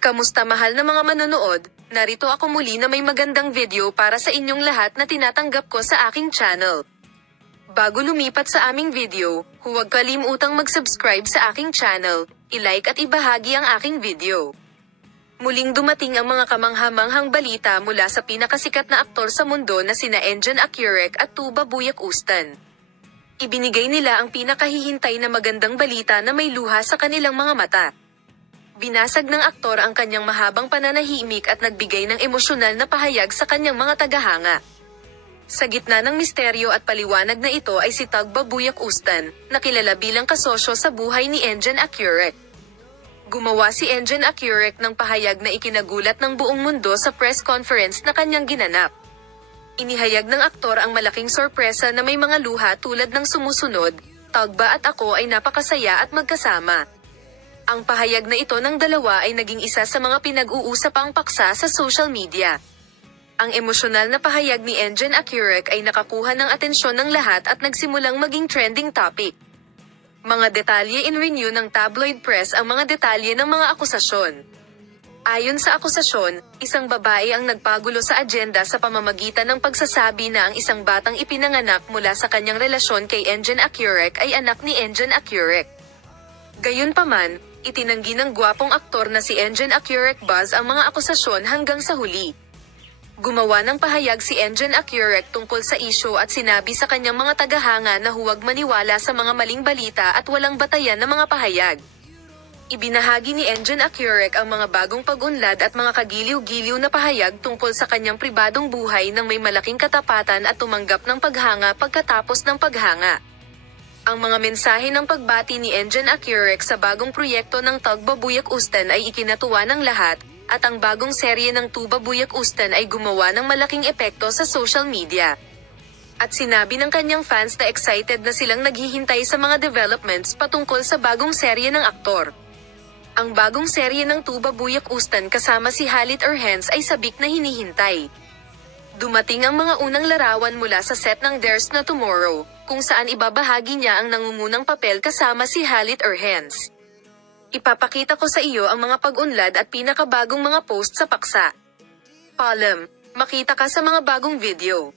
Kamusta mahal na mga manonood? Narito ako muli na may magandang video para sa inyong lahat na tinatanggap ko sa aking channel. Bago lumipat sa aming video, huwag kalimutang mag-subscribe sa aking channel, i-like at ibahagi ang aking video. Muling dumating ang mga kamangha-manghang balita mula sa pinakasikat na aktor sa mundo na sina Engin Akyurek at Tuba Buyak-Ustan. Ibinigay nila ang pinakahihintay na magandang balita na may luha sa kanilang mga mata. Binasag ng aktor ang kanyang mahabang pananahimik at nagbigay ng emosyonal na pahayag sa kanyang mga tagahanga. Sa gitna ng misteryo at paliwanag na ito ay si Tuba Buyak-Ustan, na kilala bilang kasosyo sa buhay ni Engin Akyurek. Gumawa si Engin Akyurek ng pahayag na ikinagulat ng buong mundo sa press conference na kanyang ginanap. Inihayag ng aktor ang malaking sorpresa na may mga luha tulad ng sumusunod, "Tuba at ako ay napakasaya at magkasama." Ang pahayag na ito ng dalawa ay naging isa sa mga pinag-uusapang paksa sa social media. Ang emosyonal na pahayag ni Engin Akyurek ay nakakuha ng atensyon ng lahat at nagsimulang maging trending topic. Mga detalye in-renew ng tabloid press ang mga detalye ng mga akusasyon. Ayon sa akusasyon, isang babae ang nagpagulo sa agenda sa pamamagitan ng pagsasabi na ang isang batang ipinanganak mula sa kanyang relasyon kay Engin Akyurek ay anak ni Engin Akyurek. Gayunpaman, itinanggi ng gwapong aktor na si Engin Akyurek Buzz ang mga akusasyon hanggang sa huli. Gumawa ng pahayag si Engin Akyurek tungkol sa isyu at sinabi sa kanyang mga tagahanga na huwag maniwala sa mga maling balita at walang batayan na mga pahayag. Ibinahagi ni Engin Akyurek ang mga bagong pag-unlad at mga kagiliw-giliw na pahayag tungkol sa kanyang pribadong buhay nang may malaking katapatan at tumanggap ng paghanga pagkatapos ng paghanga. Ang mga mensahe ng pagbati ni Engin Akyurek sa bagong proyekto ng Tuba Buyak-Ustan ay ikinatuwa ng lahat, at ang bagong serye ng Tuba Buyak-Ustan ay gumawa ng malaking epekto sa social media. At sinabi ng kanyang fans na excited na silang naghihintay sa mga developments patungkol sa bagong serye ng aktor. Ang bagong serye ng Tuba Buyak-Ustan kasama si Halit Erhens ay sabik na hinihintay. Dumating ang mga unang larawan mula sa set ng There's No Tomorrow, kung saan ibabahagi niya ang nangungunang papel kasama si Halit Erhens. Ipapakita ko sa iyo ang mga pag-unlad at pinakabagong mga post sa paksa. Makita ka sa mga bagong video.